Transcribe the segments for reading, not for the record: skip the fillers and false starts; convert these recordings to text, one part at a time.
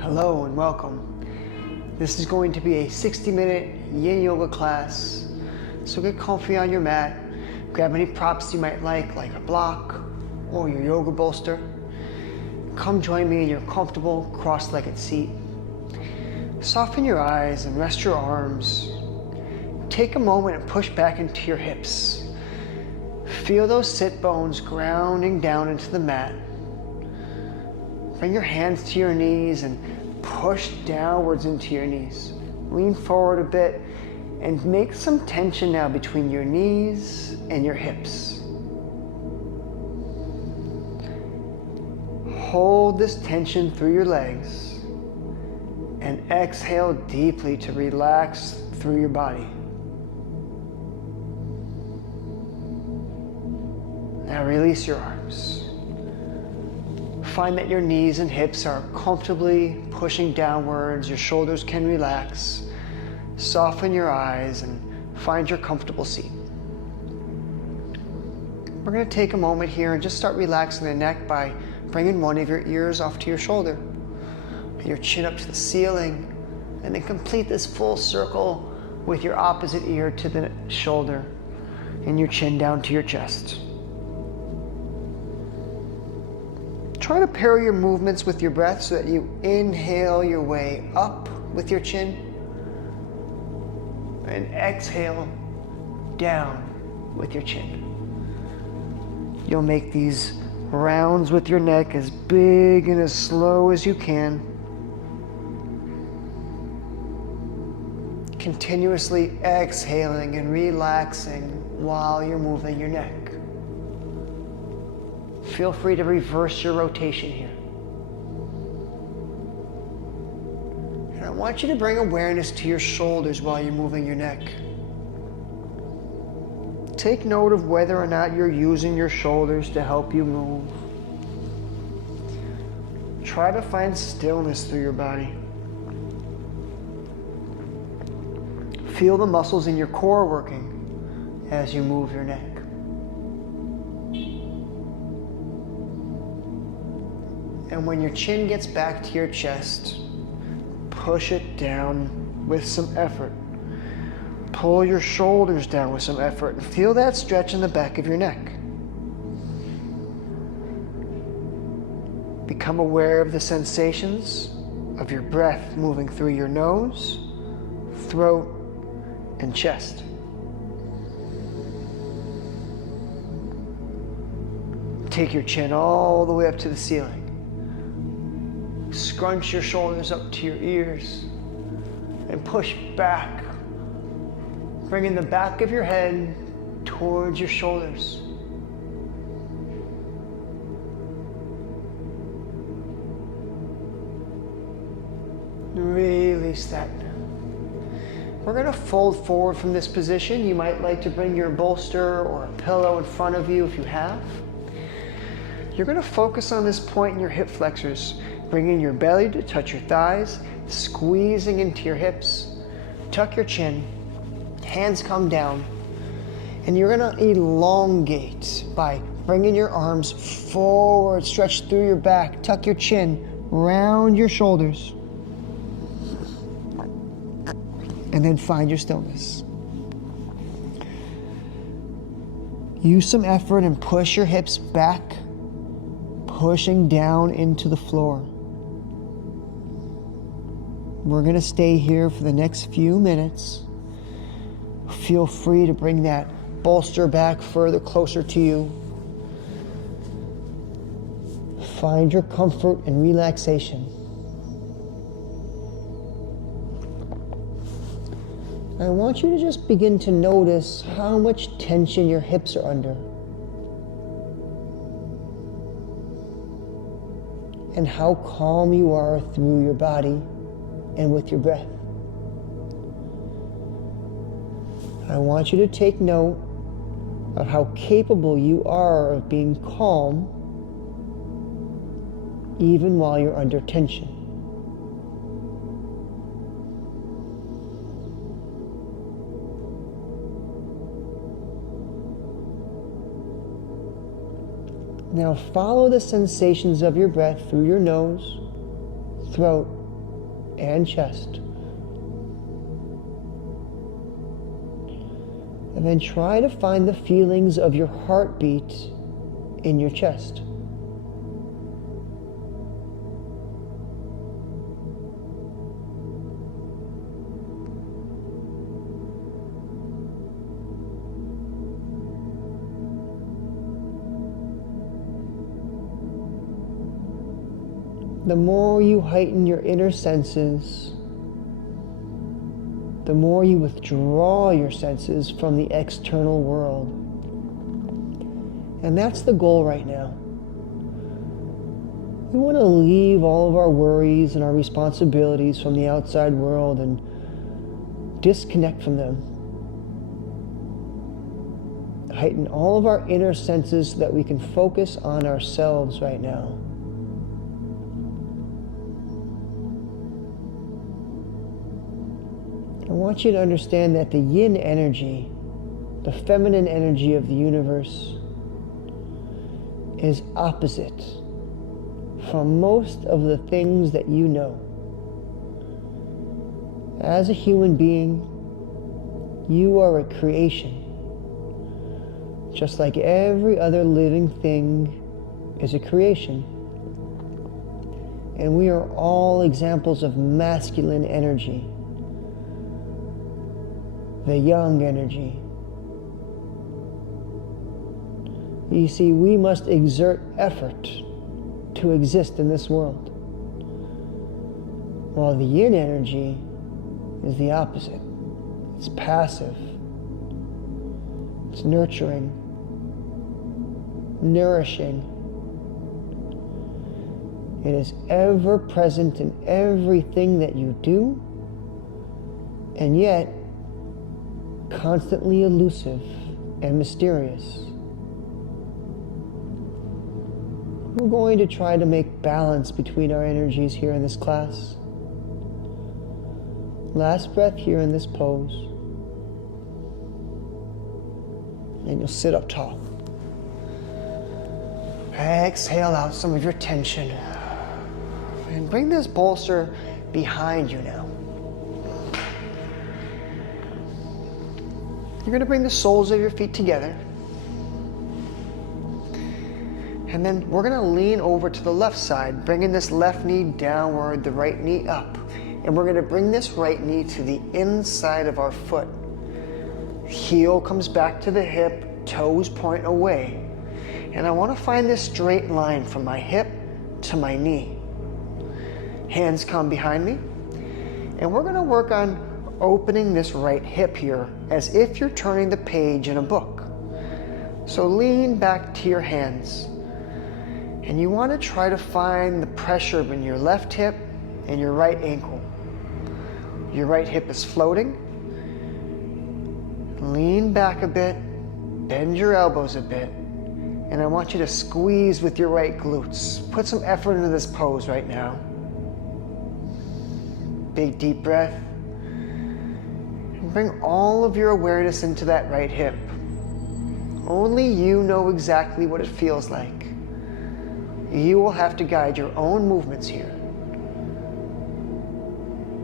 Hello and welcome. This is going to be a 60-minute yin yoga class. So get comfy on your mat, grab any props you might like a block or your yoga bolster. Come join me in your comfortable cross-legged seat. Soften your eyes and rest your arms. Take a moment and push back into your hips. Feel those sit bones grounding down into the mat. Bring your hands to your knees and push downwards into your knees. Lean forward a bit and make some tension now between your knees and your hips. Hold this tension through your legs and exhale deeply to relax through your body. Now release your arms. Find that your knees and hips are comfortably pushing downwards. Your shoulders can relax. Soften your eyes and find your comfortable seat. We're going to take a moment here and just start relaxing the neck by bringing one of your ears off to your shoulder, your chin up to the ceiling, and then complete this full circle with your opposite ear to the shoulder and your chin down to your chest. Try to pair your movements with your breath so that you inhale your way up with your chin and exhale down with your chin. You'll make these rounds with your neck as big and as slow as you can. Continuously exhaling and relaxing while you're moving your neck. Feel free to reverse your rotation here. And I want you to bring awareness to your shoulders while you're moving your neck. Take note of whether or not you're using your shoulders to help you move. Try to find stillness through your body. Feel the muscles in your core working as you move your neck. And when your chin gets back to your chest, push it down with some effort. Pull your shoulders down with some effort and feel that stretch in the back of your neck. Become aware of the sensations of your breath moving through your nose, throat, and chest. Take your chin all the way up to the ceiling. Scrunch your shoulders up to your ears and push back, bringing the back of your head towards your shoulders. Release that. We're going to fold forward from this position. You might like to bring your bolster or a pillow in front of you if you have. You're going to focus on this point in your hip flexors, bringing your belly to touch your thighs, squeezing into your hips. Tuck your chin, hands come down, and you're going to elongate by bringing your arms forward, stretch through your back, tuck your chin, round your shoulders, and then find your stillness. Use some effort and push your hips back, pushing down into the floor. We're going to stay here for the next few minutes. Feel free to bring that bolster back further closer to you. Find your comfort and relaxation. I want you to just begin to notice how much tension your hips are under, and how calm you are through your body and with your breath. I want you to take note of how capable you are of being calm even while you're under tension. Now follow the sensations of your breath through your nose, throat, and chest. And then try to find the feelings of your heartbeat in your chest. The more you heighten your inner senses, the more you withdraw your senses from the external world. And that's the goal right now. We want to leave all of our worries and our responsibilities from the outside world and disconnect from them. Heighten all of our inner senses so that we can focus on ourselves right now. I want you to understand that the yin energy, the feminine energy of the universe, is opposite from most of the things that you know. As a human being, you are a creation. Just like every other living thing is a creation. And we are all examples of masculine energy. The young energy. You see, we must exert effort to exist in this world, while the yin energy is the opposite. It's passive. It's nurturing, nourishing. It is ever present in everything that you do, and yet constantly elusive and mysterious. We're going to try to make balance between our energies here in this class. Last breath here in this pose. And you'll sit up tall. Exhale out some of your tension. And bring this bolster behind you now. You're going to bring the soles of your feet together. And then we're going to lean over to the left side, bringing this left knee downward, the right knee up. And we're going to bring this right knee to the inside of our foot. Heel comes back to the hip, toes point away. And I want to find this straight line from my hip to my knee. Hands come behind me. And we're going to work on opening this right hip here as if you're turning the page in a book. So lean back to your hands. And you want to try to find the pressure in your left hip and your right ankle. Your right hip is floating. Lean back a bit, bend your elbows a bit, and I want you to squeeze with your right glutes. Put some effort into this pose right now. Big deep breath. And bring all of your awareness into that right hip. Only you know exactly what it feels like. You will have to guide your own movements here.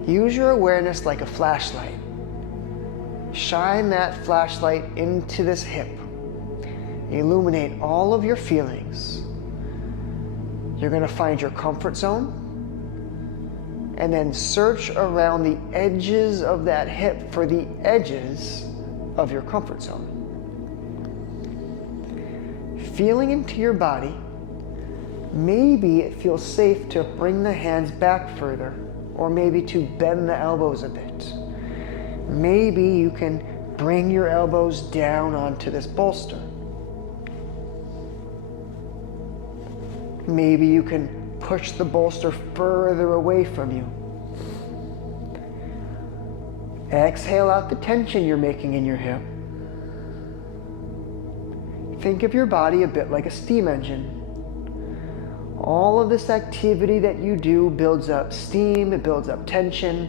Use your awareness like a flashlight. Shine that flashlight into this hip. Illuminate all of your feelings. You're going to find your comfort zone and then search around the edges of that hip for the edges of your comfort zone. Feeling into your body, maybe it feels safe to bring the hands back further, or maybe to bend the elbows a bit. Maybe you can bring your elbows down onto this bolster. Maybe you can push the bolster further away from you. Exhale out the tension you're making in your hip. Think of your body a bit like a steam engine. All of this activity that you do builds up steam, it builds up tension,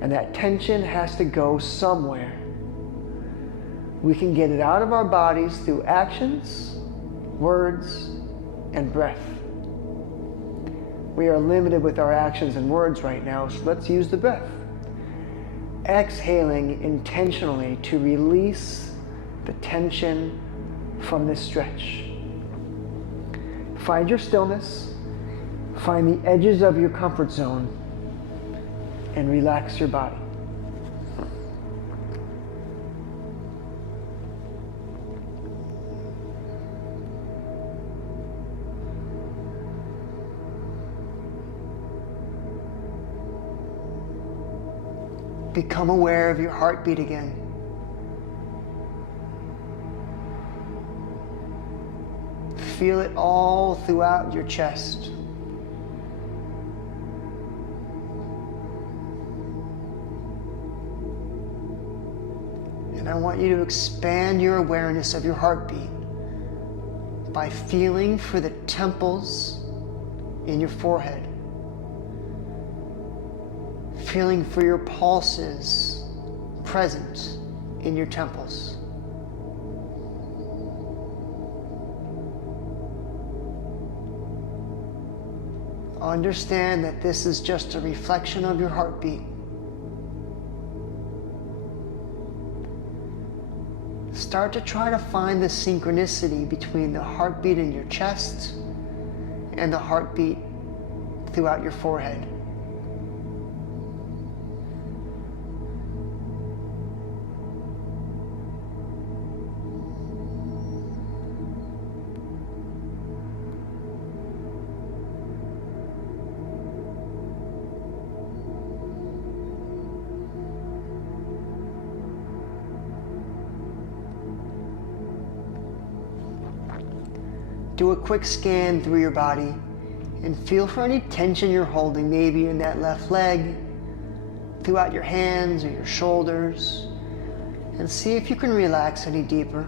and that tension has to go somewhere. We can get it out of our bodies through actions, words, and breath. We are limited with our actions and words right now, so let's use the breath. Exhaling intentionally to release the tension from this stretch. Find your stillness, find the edges of your comfort zone, and relax your body. Become aware of your heartbeat again. Feel it all throughout your chest. And I want you to expand your awareness of your heartbeat by feeling for the temples in your forehead. Feeling for your pulses present in your temples. Understand that this is just a reflection of your heartbeat. Start to try to find the synchronicity between the heartbeat in your chest and the heartbeat throughout your forehead. Do a quick scan through your body and feel for any tension you're holding, maybe in that left leg, throughout your hands or your shoulders, and see if you can relax any deeper.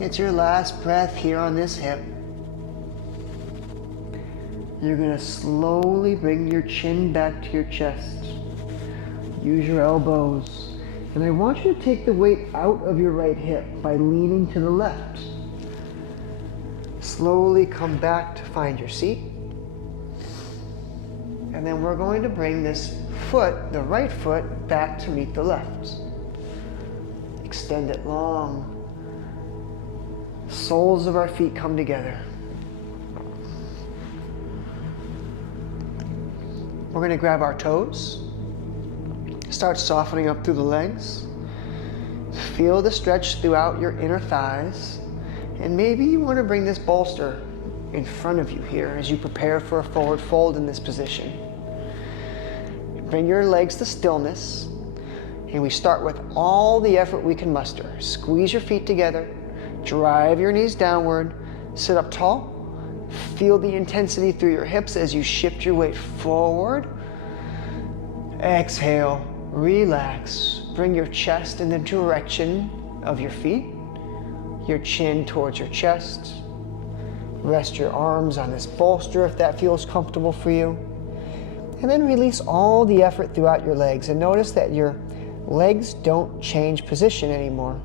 It's your last breath here on this hip. You're going to slowly bring your chin back to your chest. Use your elbows. And I want you to take the weight out of your right hip by leaning to the left. Slowly come back to find your seat. And then we're going to bring this foot, the right foot, back to meet the left. Extend it long. Soles of our feet come together. We're going to grab our toes. Start softening up through the legs. Feel the stretch throughout your inner thighs. And maybe you want to bring this bolster in front of you here as you prepare for a forward fold in this position. Bring your legs to stillness. And we start with all the effort we can muster. Squeeze your feet together. Drive your knees downward, sit up tall, feel the intensity through your hips as you shift your weight forward. Exhale, relax, bring your chest in the direction of your feet, your chin towards your chest. Rest your arms on this bolster if that feels comfortable for you. And then release all the effort throughout your legs and notice that your legs don't change position anymore.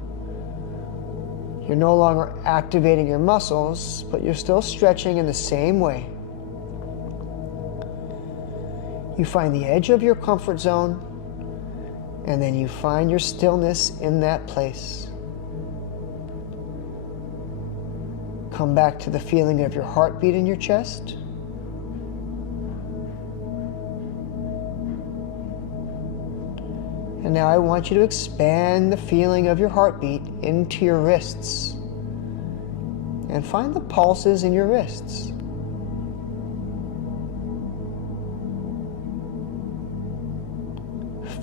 You're no longer activating your muscles, but you're still stretching in the same way. You find the edge of your comfort zone, and then you find your stillness in that place. Come back to the feeling of your heartbeat in your chest. And now I want you to expand the feeling of your heartbeat into your wrists. And find the pulses in your wrists.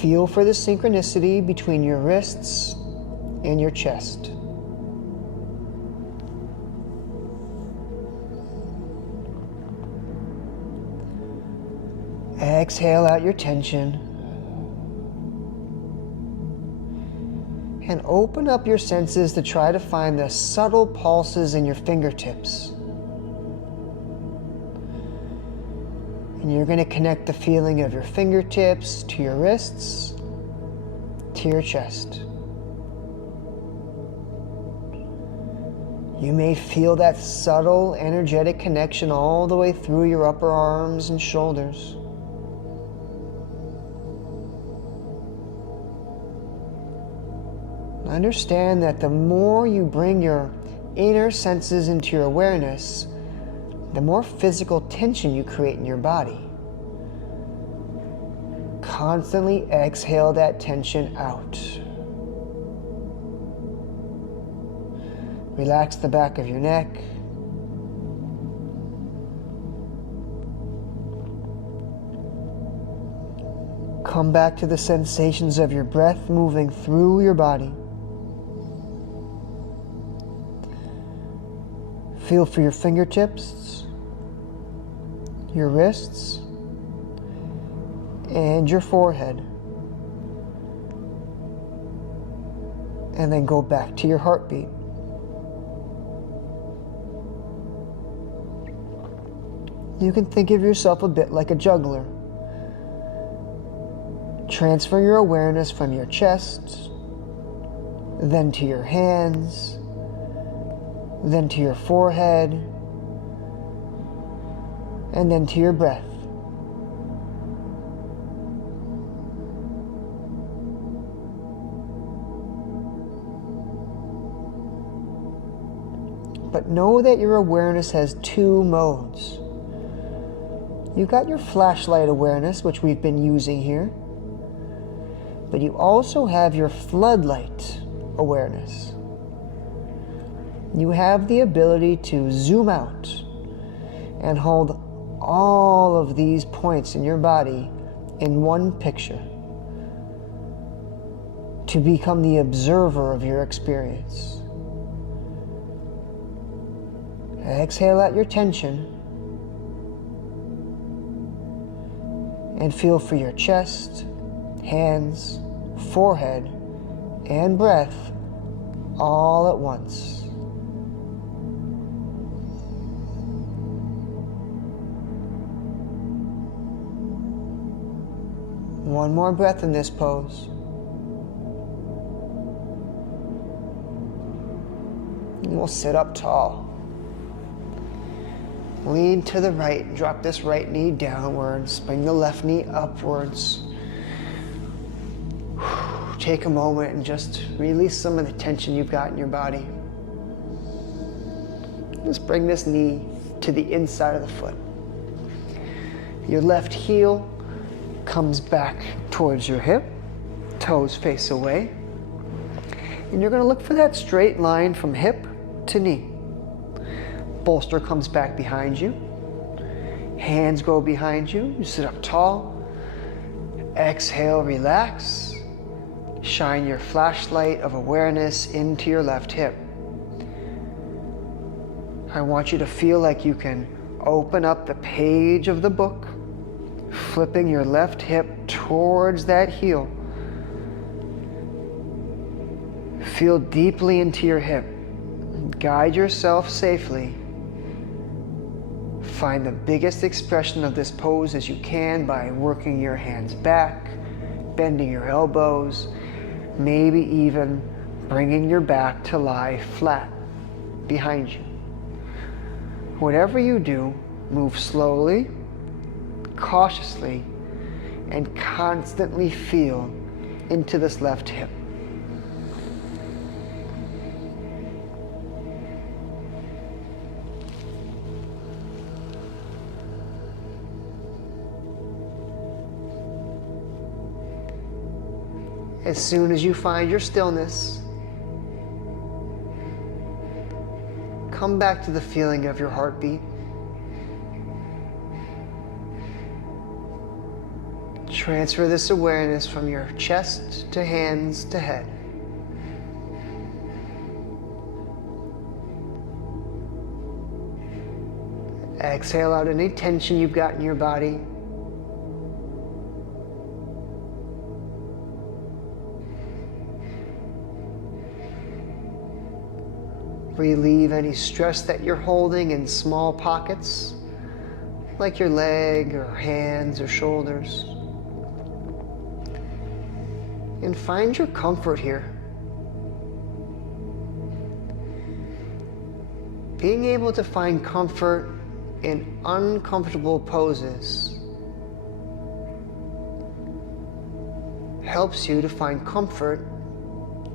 Feel for the synchronicity between your wrists and your chest. Exhale out your tension. And open up your senses to try to find the subtle pulses in your fingertips. And you're going to connect the feeling of your fingertips to your wrists, to your chest. You may feel that subtle, energetic connection all the way through your upper arms and shoulders. Understand that the more you bring your inner senses into your awareness, the more physical tension you create in your body. Constantly exhale that tension out. Relax the back of your neck. Come back to the sensations of your breath moving through your body. Feel for your fingertips, your wrists, and your forehead. And then go back to your heartbeat. You can think of yourself a bit like a juggler. Transfer your awareness from your chest, then to your hands, then to your forehead, and then to your breath. But know that your awareness has two modes. You got your flashlight awareness, which we've been using here, but you also have your floodlight awareness. You have the ability to zoom out and hold all of these points in your body in one picture to become the observer of your experience. Exhale out your tension and feel for your chest, hands, forehead, and breath all at once. One more breath in this pose. And we'll sit up tall. Lean to the right, drop this right knee downwards, bring the left knee upwards. Take a moment and just release some of the tension you've got in your body. Just bring this knee to the inside of the foot. Your left heel comes back towards your hip, toes face away. And you're going to look for that straight line from hip to knee. Bolster comes back behind you. Hands go behind you. You sit up tall. Exhale, relax. Shine your flashlight of awareness into your left hip. I want you to feel like you can open up the page of the book, flipping your left hip towards that heel. Feel deeply into your hip. Guide yourself safely. Find the biggest expression of this pose as you can by working your hands back, bending your elbows, maybe even bringing your back to lie flat behind you. Whatever you do, move slowly, cautiously, and constantly feel into this left hip. As soon as you find your stillness, come back to the feeling of your heartbeat. Transfer this awareness from your chest to hands to head. Exhale out any tension you've got in your body. relieve any stress that you're holding in small pockets, like your leg or hands or shoulders. And find your comfort here. Being able to find comfort in uncomfortable poses helps you to find comfort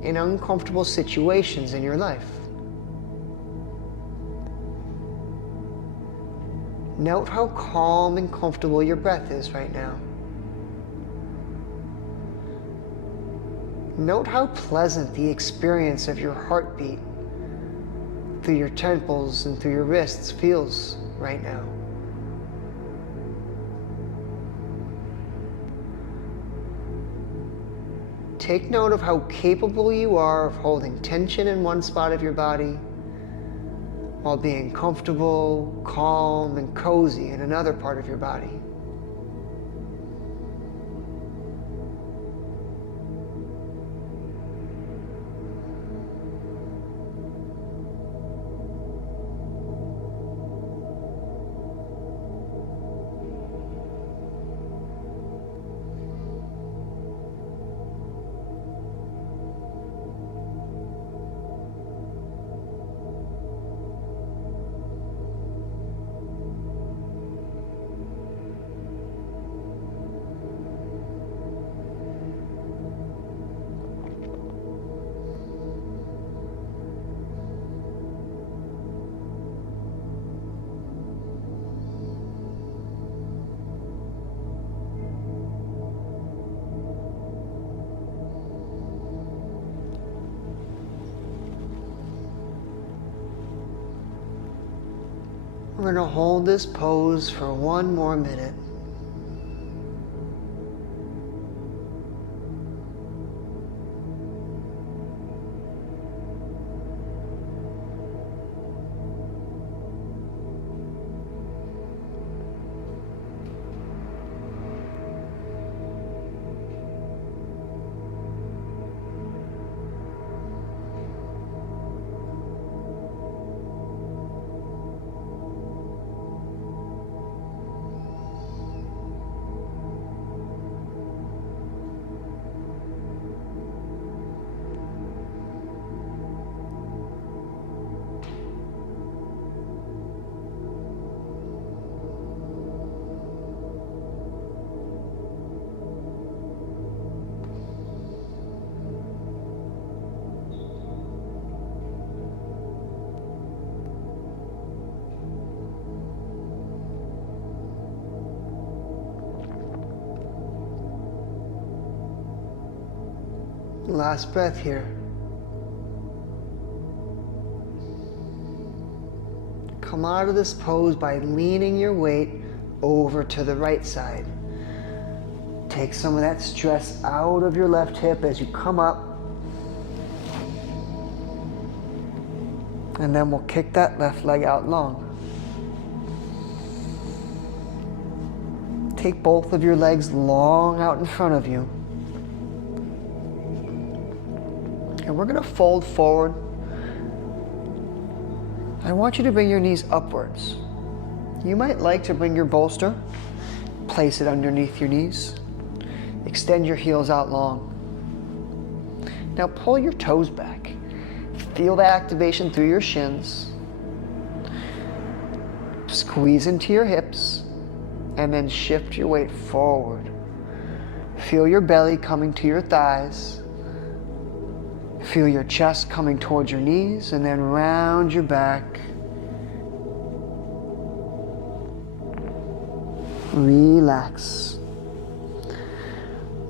in uncomfortable situations in your life. Note how calm and comfortable your breath is right now. Note how pleasant the experience of your heartbeat through your temples and through your wrists feels right now. Take note of how capable you are of holding tension in one spot of your body while being comfortable, calm, and cozy in another part of your body. We're going to hold this pose for one more minute. Last breath here. Come out of this pose by leaning your weight over to the right side. Take some of that stress out of your left hip as you come up. And then we'll kick that left leg out long. Take both of your legs long out in front of you. And we're going to fold forward. I want you to bring your knees upwards. You might like to bring your bolster, place it underneath your knees. Extend your heels out long. Now pull your toes back. Feel the activation through your shins. Squeeze into your hips and then shift your weight forward. Feel your belly coming to your thighs. Feel your chest coming towards your knees and then round your back. Relax.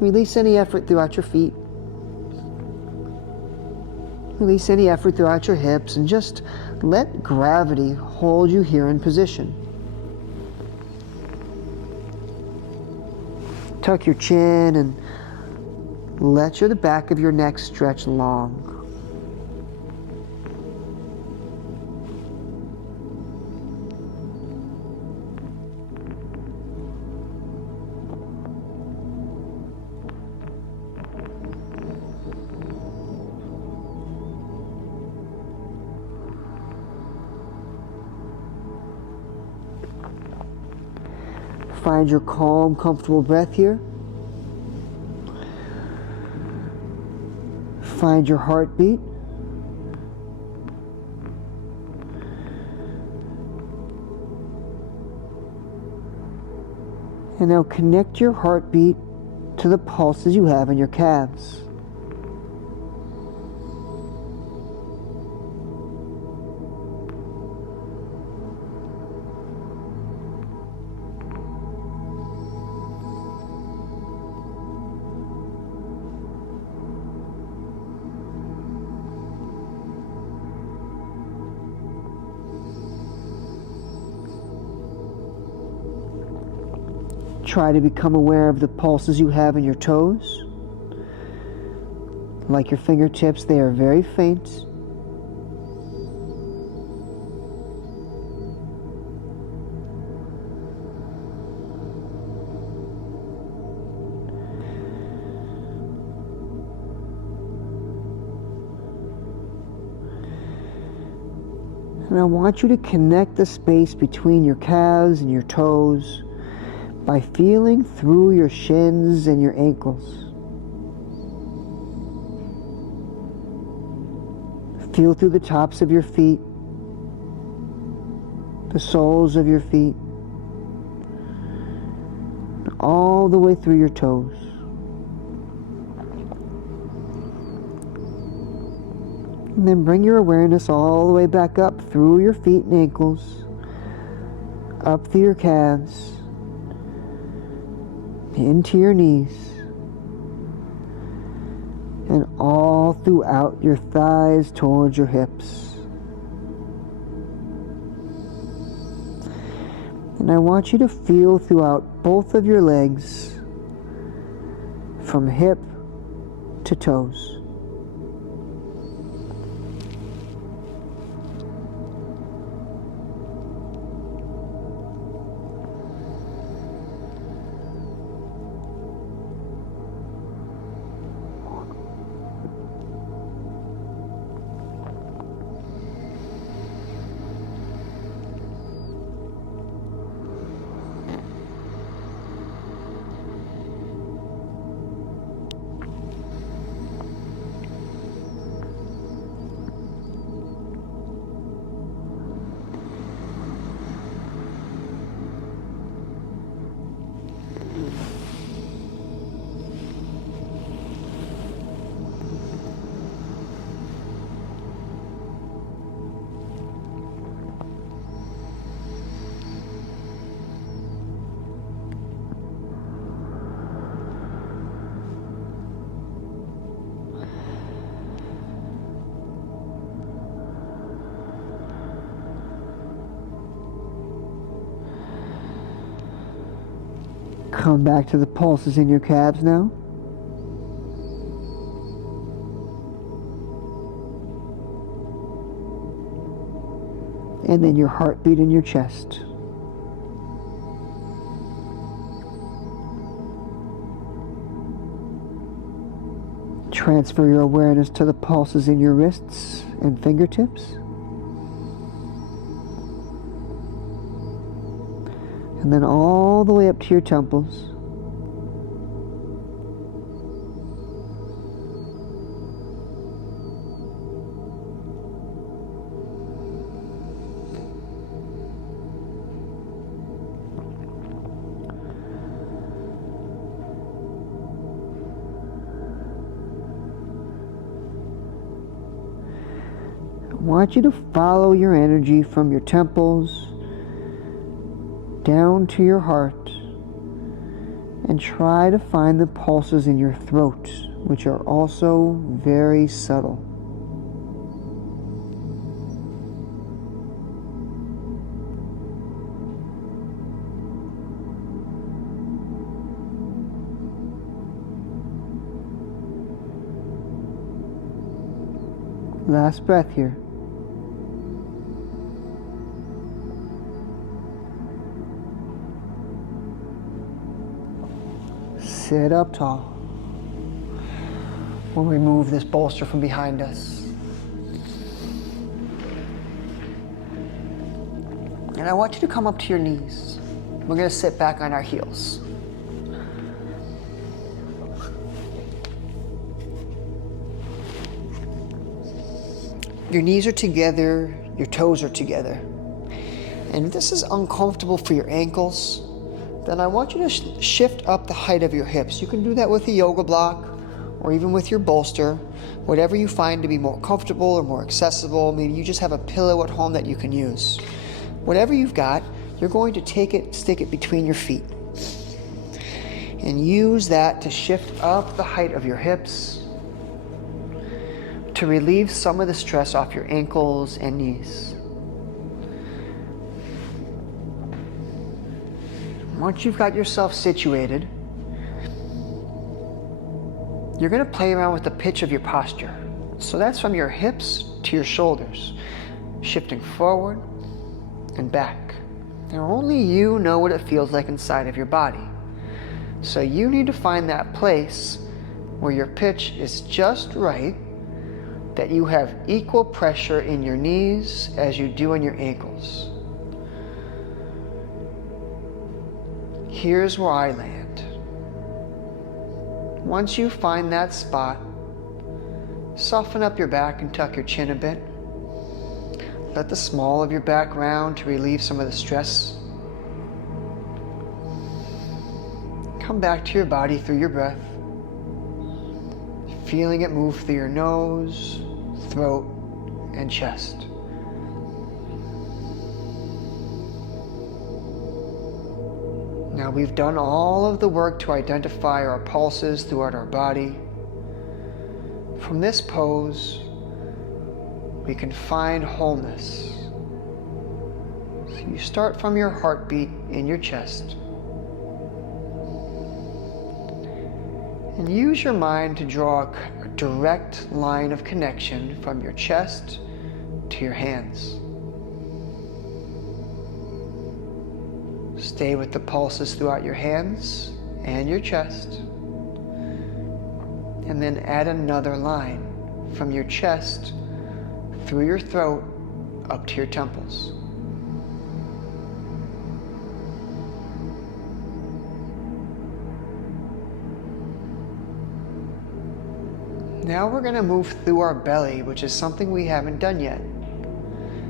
Release any effort throughout your feet. Release any effort throughout your hips and just let gravity hold you here in position. Tuck your chin and let the back of your neck stretch long. Find your calm, comfortable breath here. Find your heartbeat. And now connect your heartbeat to the pulses you have in your calves. Try to become aware of the pulses you have in your toes. Like your fingertips, they are very faint. And I want you to connect the space between your calves and your toes by feeling through your shins and your ankles. Feel through the tops of your feet, the soles of your feet, all the way through your toes. And then bring your awareness all the way back up through your feet and ankles, up through your calves, into your knees, and all throughout your thighs towards your hips. And I want you to feel throughout both of your legs, from hip to toes. Come back to the pulses in your calves now. And then your heartbeat in your chest. Transfer your awareness to the pulses in your wrists and fingertips. And then all the way up to your temples. I want you to follow your energy from your temples down to your heart and try to find the pulses in your throat, which are also very subtle. Last breath here. Sit up tall. We'll remove this bolster from behind us. And I want you to come up to your knees. We're going to sit back on our heels. Your knees are together, your toes are together. And if this is uncomfortable for your ankles, then I want you to shift up the height of your hips. You can do that with a yoga block or even with your bolster, whatever you find to be more comfortable or more accessible. Maybe you just have a pillow at home that you can use. Whatever you've got, you're going to take it, stick it between your feet, and use that to shift up the height of your hips to relieve some of the stress off your ankles and knees. Once you've got yourself situated, you're going to play around with the pitch of your posture. So that's from your hips to your shoulders, shifting forward and back. Now only you know what it feels like inside of your body. So you need to find that place where your pitch is just right, that you have equal pressure in your knees as you do in your ankles. Here's where I land. Once you find that spot, soften up your back and tuck your chin a bit. Let the small of your back round to relieve some of the stress. Come back to your body through your breath, feeling it move through your nose, throat, and chest. Now we've done all of the work to identify our pulses throughout our body. From this pose, we can find wholeness. So you start from your heartbeat in your chest. And use your mind to draw a direct line of connection from your chest to your hands. Stay with the pulses throughout your hands and your chest. And then add another line from your chest through your throat up to your temples. Now we're going to move through our belly, which is something we haven't done yet.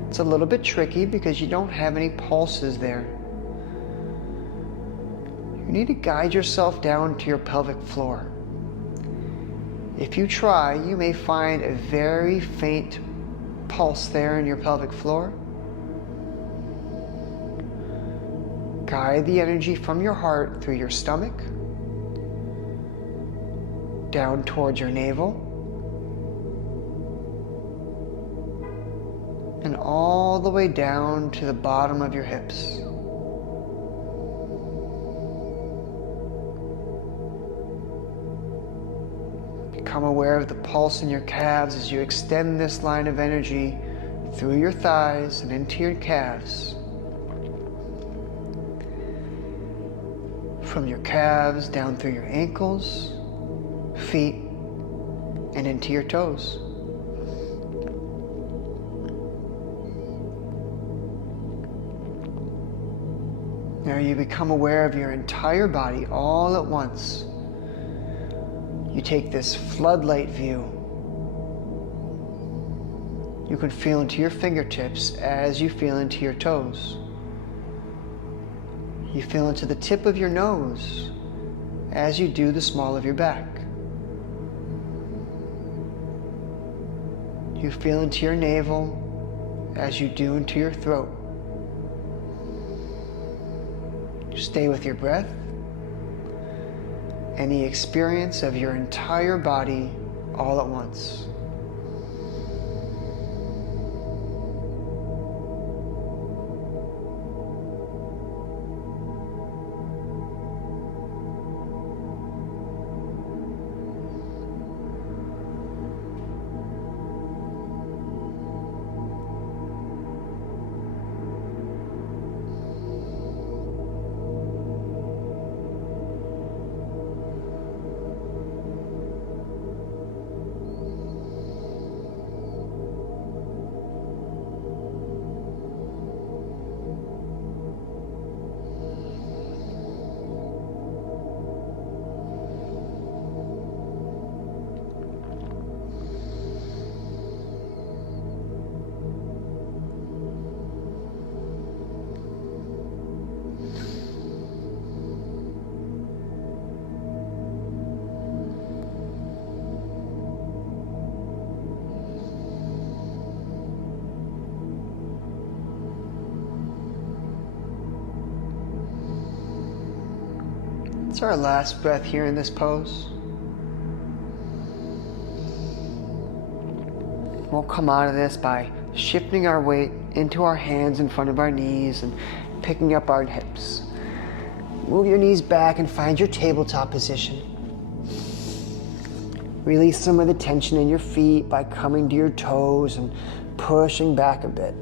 It's a little bit tricky because you don't have any pulses there. You need to guide yourself down to your pelvic floor. If you try, you may find a very faint pulse there in your pelvic floor. Guide the energy from your heart through your stomach, down towards your navel, and all the way down to the bottom of your hips. Become aware of the pulse in your calves as you extend this line of energy through your thighs and into your calves. From your calves down through your ankles, feet, and into your toes. Now you become aware of your entire body all at once. You take this floodlight view. You can feel into your fingertips as you feel into your toes. You feel into the tip of your nose as you do the small of your back. You feel into your navel as you do into your throat. Stay with your breath and the experience of your entire body all at once. It's our last breath here in this pose. We'll come out of this by shifting our weight into our hands in front of our knees and picking up our hips. Move your knees back and find your tabletop position. Release some of the tension in your feet by coming to your toes and pushing back a bit.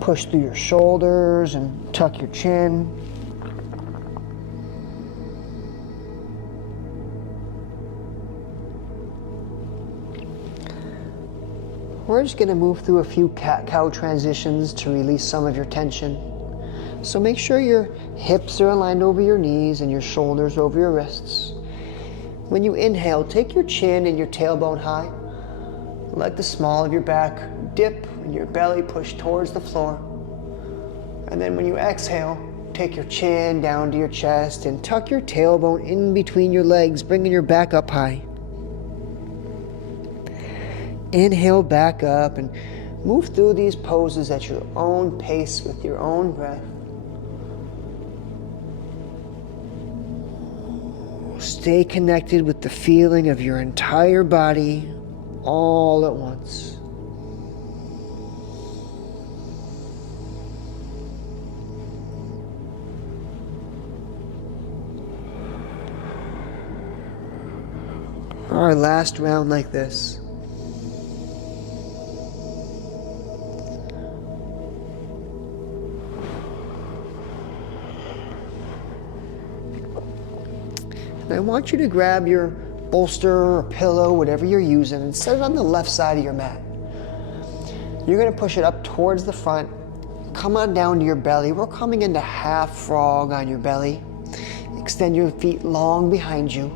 Push through your shoulders and tuck your chin. We're just going to move through a few cat-cow transitions to release some of your tension. So make sure your hips are aligned over your knees and your shoulders over your wrists. When you inhale, take your chin and your tailbone high. Let the small of your back dip and your belly push towards the floor. And then when you exhale, take your chin down to your chest and tuck your tailbone in between your legs, bringing your back up high. Inhale back up and move through these poses at your own pace with your own breath. Stay connected with the feeling of your entire body all at once. Our last round like this. And I want you to grab your bolster or pillow, whatever you're using, and set it on the left side of your mat. You're going to push it up towards the front. Come on down to your belly. We're coming into half frog on your belly. Extend your feet long behind you.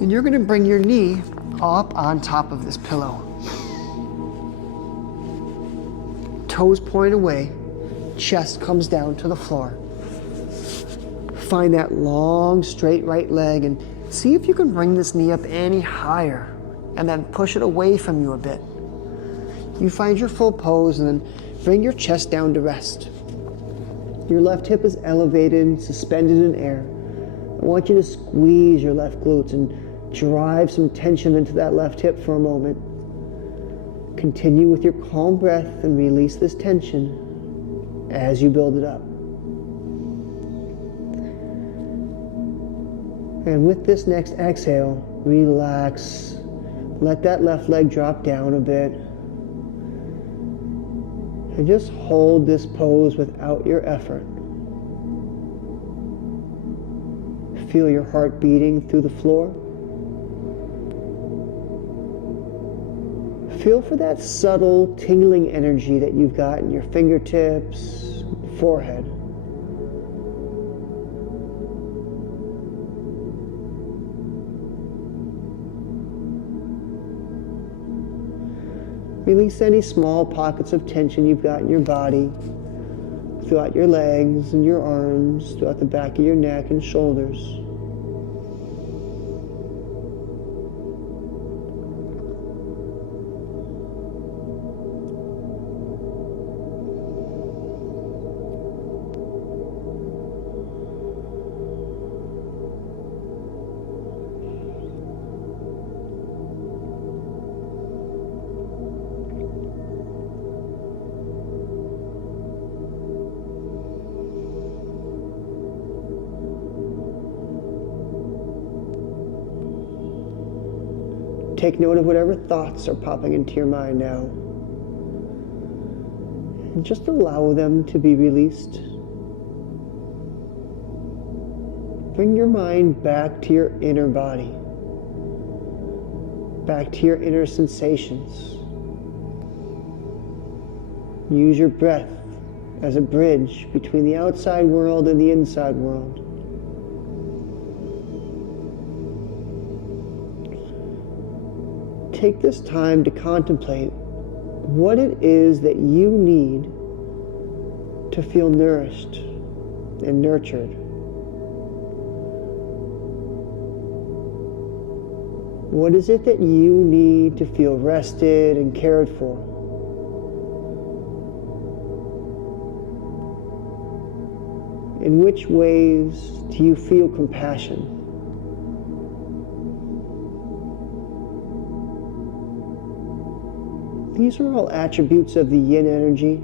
And you're going to bring your knee up on top of this pillow. Toes point away. Chest comes down to the floor. Find that long, straight right leg and see if you can bring this knee up any higher and then push it away from you a bit. You find your full pose and then bring your chest down to rest. Your left hip is elevated, suspended in air. I want you to squeeze your left glutes and drive some tension into that left hip for a moment. Continue with your calm breath and release this tension as you build it up. And with this next exhale, relax. Let that left leg drop down a bit. And just hold this pose without your effort. Feel your heart beating through the floor. Feel for that subtle tingling energy that you've got in your fingertips, forehead. Release any small pockets of tension you've got in your body, throughout your legs and your arms, throughout the back of your neck and shoulders. Take note of whatever thoughts are popping into your mind now. And just allow them to be released. Bring your mind back to your inner body, back to your inner sensations. Use your breath as a bridge between the outside world and the inside world. Take this time to contemplate what it is that you need to feel nourished and nurtured. What is it that you need to feel rested and cared for? In which ways do you feel compassion? These are all attributes of the yin energy.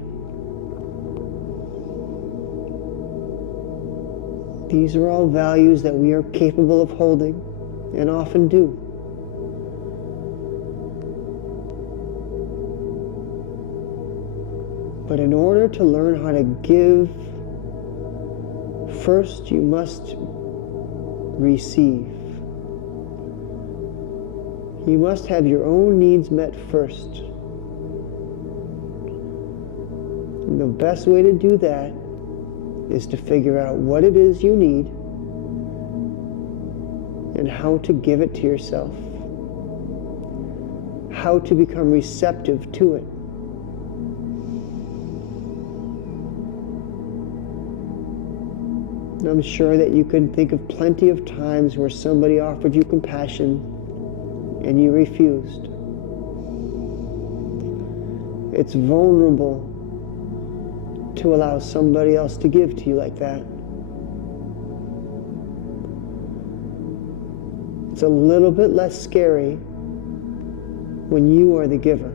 These are all values that we are capable of holding, and often do. But in order to learn how to give, first you must receive. You must have your own needs met first. And the best way to do that is to figure out what it is you need and how to give it to yourself. How to become receptive to it. And I'm sure that you can think of plenty of times where somebody offered you compassion and you refused. It's vulnerable to allow somebody else to give to you like that. It's a little bit less scary when you are the giver.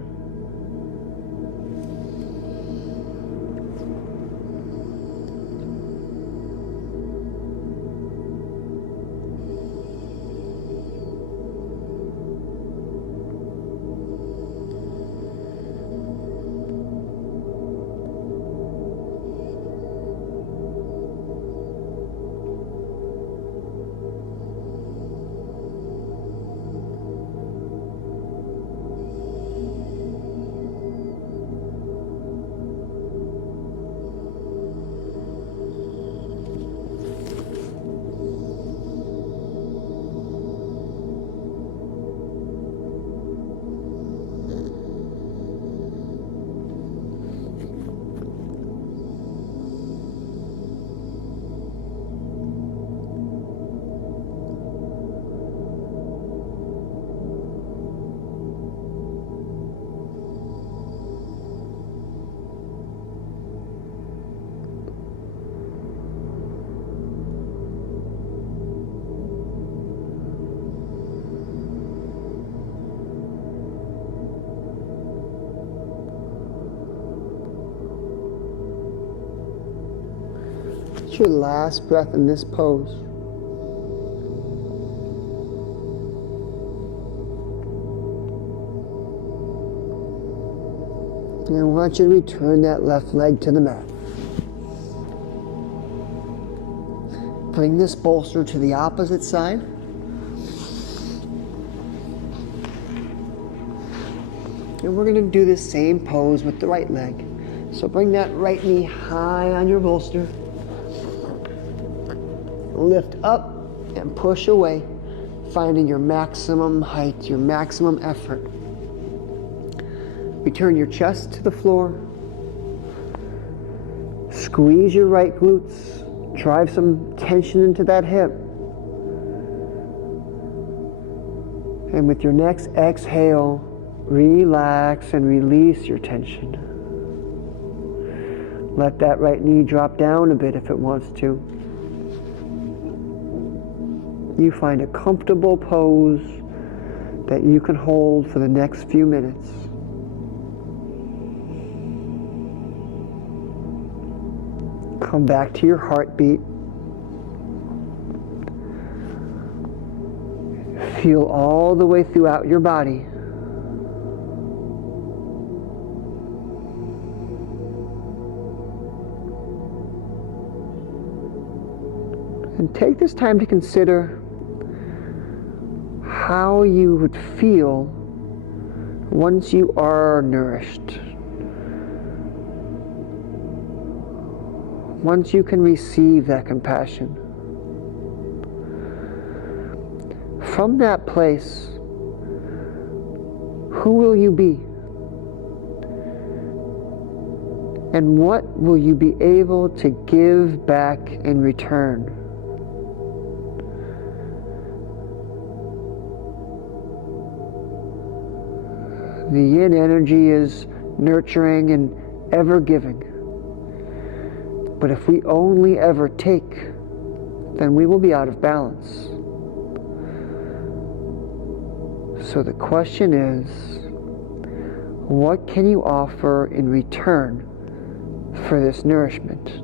It's your last breath in this pose. And I want you to return that left leg to the mat. Bring this bolster to the opposite side. And we're going to do the same pose with the right leg. So bring that right knee high on your bolster. Lift up and push away, finding your maximum height, your maximum effort. Return your chest to the floor. Squeeze your right glutes. Drive some tension into that hip. And with your next exhale, relax and release your tension. Let that right knee drop down a bit if it wants to. You find a comfortable pose that you can hold for the next few minutes. Come back to your heartbeat. Feel all the way throughout your body. And take this time to consider how you would feel once you are nourished. Once you can receive that compassion. From that place, who will you be? And what will you be able to give back in return? The yin energy is nurturing and ever giving. But if we only ever take, then we will be out of balance. So the question is, what can you offer in return for this nourishment?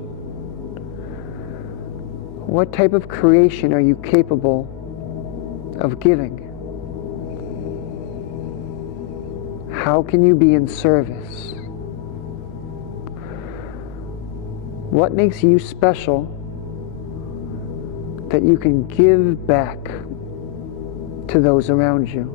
What type of creation are you capable of giving? How can you be in service? What makes you special that you can give back to those around you?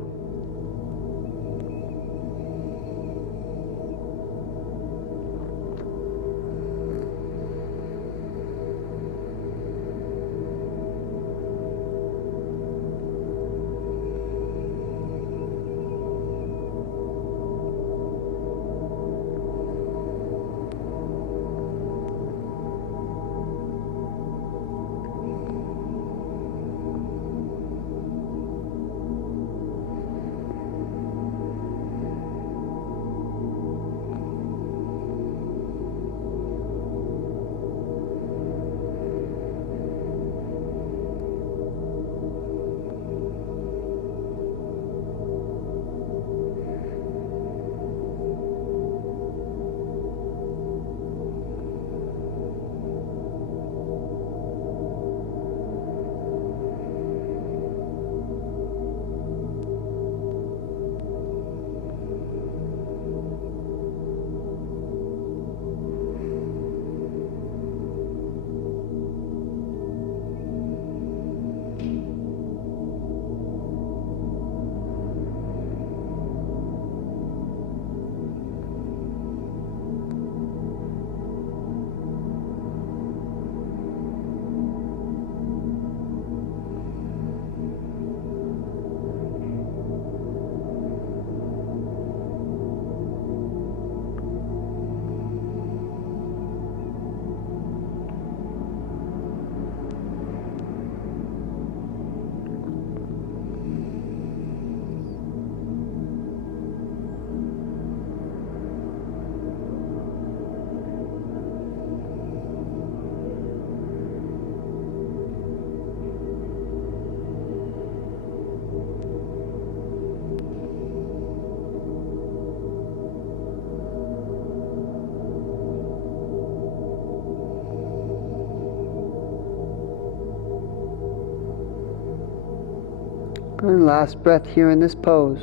And last breath here in this pose.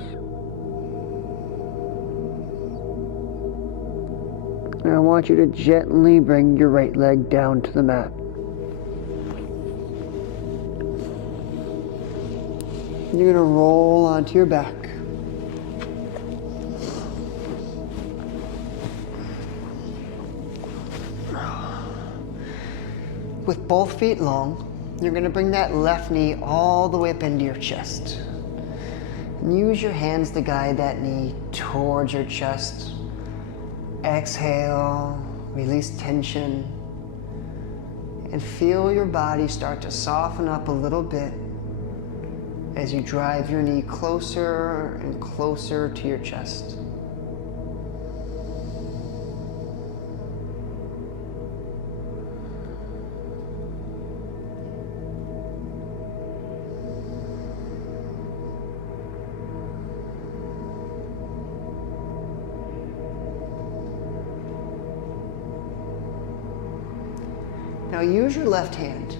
And I want you to gently bring your right leg down to the mat. You're going to roll onto your back. With both feet long, you're going to bring that left knee all the way up into your chest. And use your hands to guide that knee towards your chest. Exhale, release tension, and feel your body start to soften up a little bit as you drive your knee closer and closer to your chest. Now use your left hand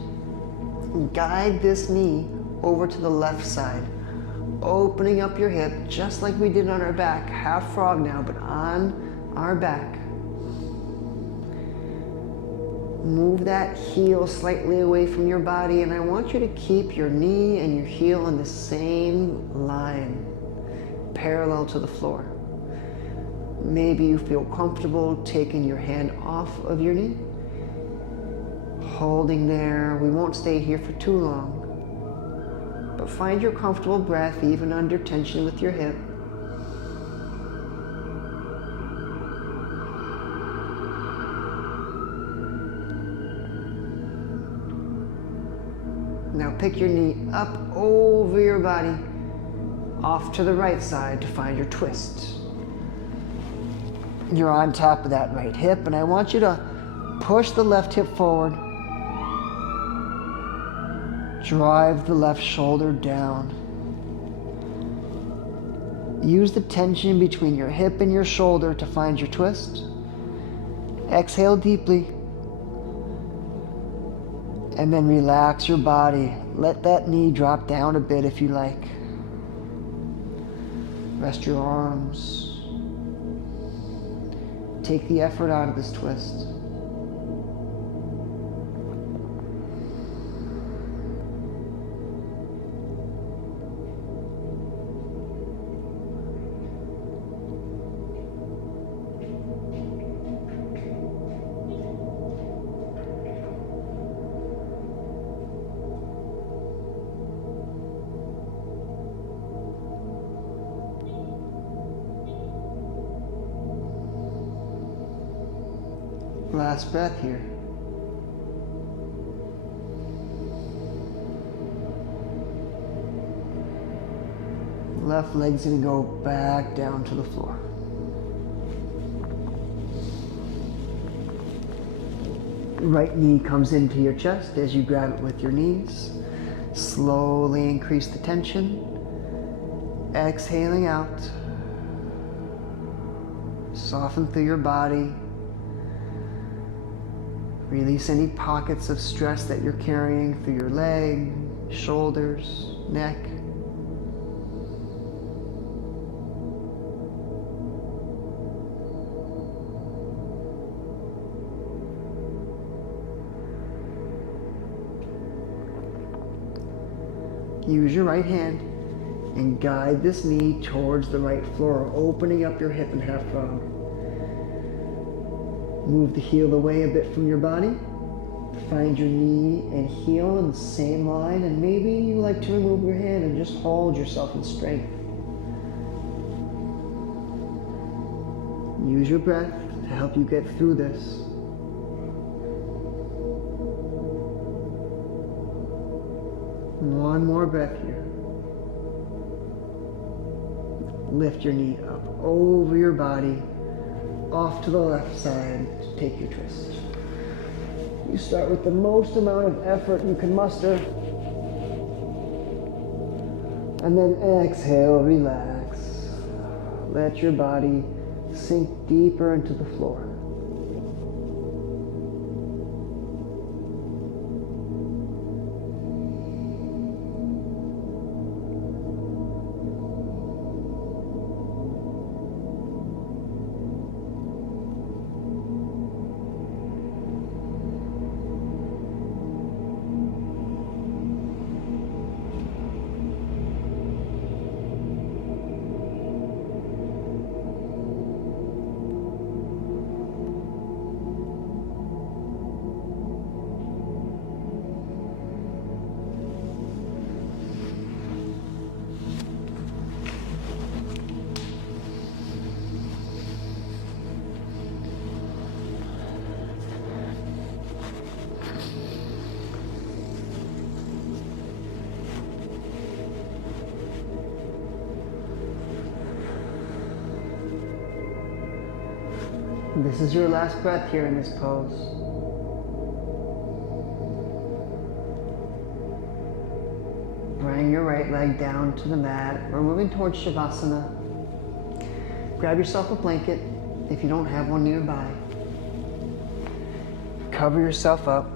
and guide this knee over to the left side, opening up your hip just like we did on our back, half frog now, but on our back. Move that heel slightly away from your body, and I want you to keep your knee and your heel on the same line, parallel to the floor. Maybe you feel comfortable taking your hand off of your knee, holding there. We won't stay here for too long, but find your comfortable breath even under tension with your hip. Now pick your knee up over your body, off to the right side to find your twist. You're on top of that right hip, and I want you to Push the left hip forward. Drive the left shoulder down. Use the tension between your hip and your shoulder to find your twist. Exhale deeply. And then relax your body. Let that knee drop down a bit if you like. Rest your arms. Take the effort out of this twist. Last breath here. Left leg's gonna go back down to the floor. Right knee comes into your chest as you grab it with your knees. Slowly increase the tension. Exhaling out. Soften through your body. Release any pockets of stress that you're carrying through your leg, shoulders, neck. Use your right hand and guide this knee towards the right floor, opening up your hip in half round. Move the heel away a bit from your body. Find your knee and heel in the same line, and maybe you like to remove your hand and just hold yourself in strength. Use your breath to help you get through this. One more breath here. Lift your knee up over your body, off to the left side to take your twist. You start with the most amount of effort you can muster. And then exhale, relax. Let your body sink deeper into the floor. This is your last breath here in this pose. Bring your right leg down to the mat. We're moving towards Shavasana. Grab yourself a blanket if you don't have one nearby. Cover yourself up.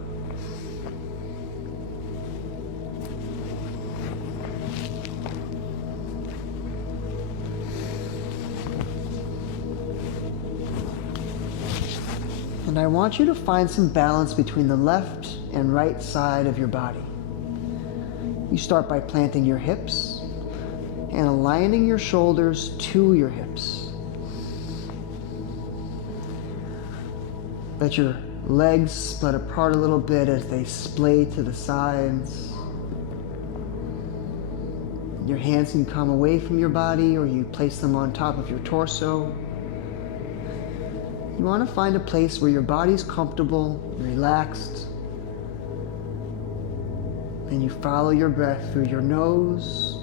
And I want you to find some balance between the left and right side of your body. You start by planting your hips and aligning your shoulders to your hips. Let your legs split apart a little bit as they splay to the sides. Your hands can come away from your body, or you place them on top of your torso. You want to find a place where your body's comfortable, relaxed, and you follow your breath through your nose,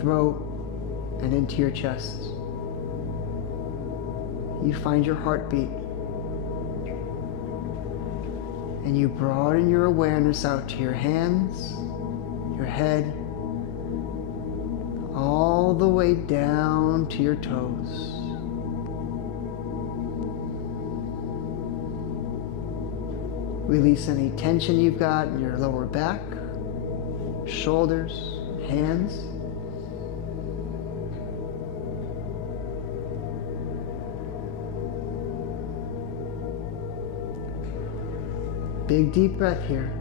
throat, and into your chest. You find your heartbeat. And you broaden your awareness out to your hands, your head, all the way down to your toes. Release any tension you've got in your lower back, shoulders, hands. Big deep breath here.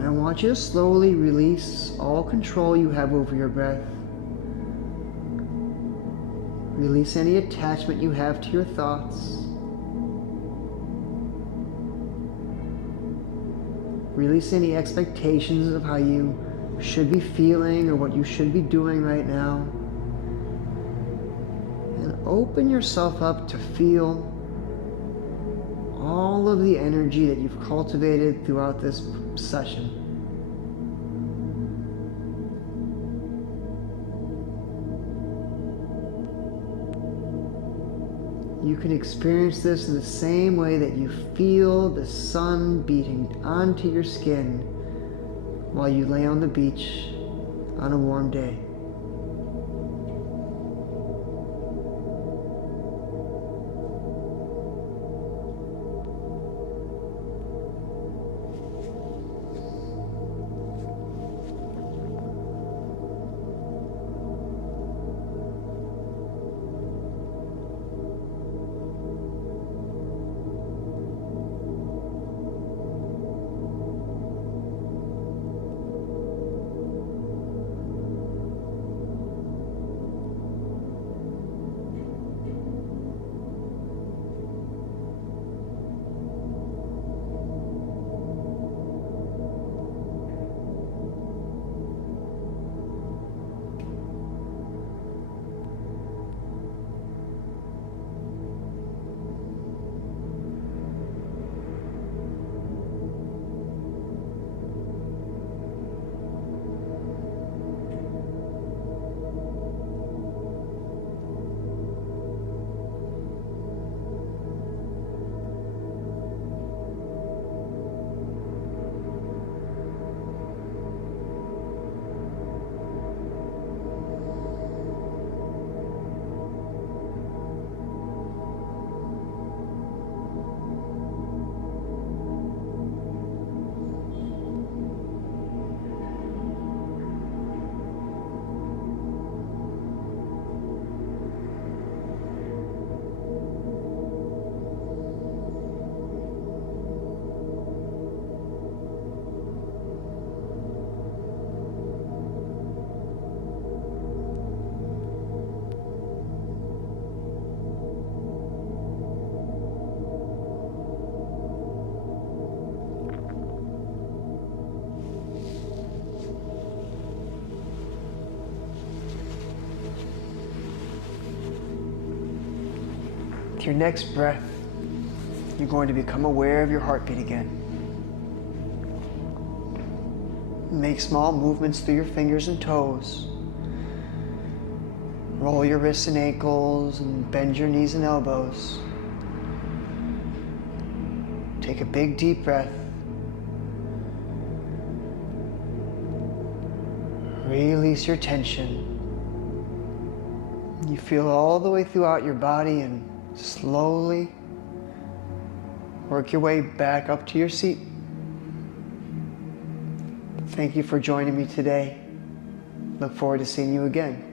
I want you to slowly release all control you have over your breath. Release any attachment you have to your thoughts. Release any expectations of how you should be feeling or what you should be doing right now. And open yourself up to feel all of the energy that you've cultivated throughout this session. You can experience this in the same way that you feel the sun beating onto your skin while you lay on the beach on a warm day. With your next breath, you're going to become aware of your heartbeat again. Make small movements through your fingers and toes. Roll your wrists and ankles and bend your knees and elbows. Take a big deep breath. Release your tension. You feel all the way throughout your body and slowly work your way back up to your seat. Thank you for joining me today. Look forward to seeing you again.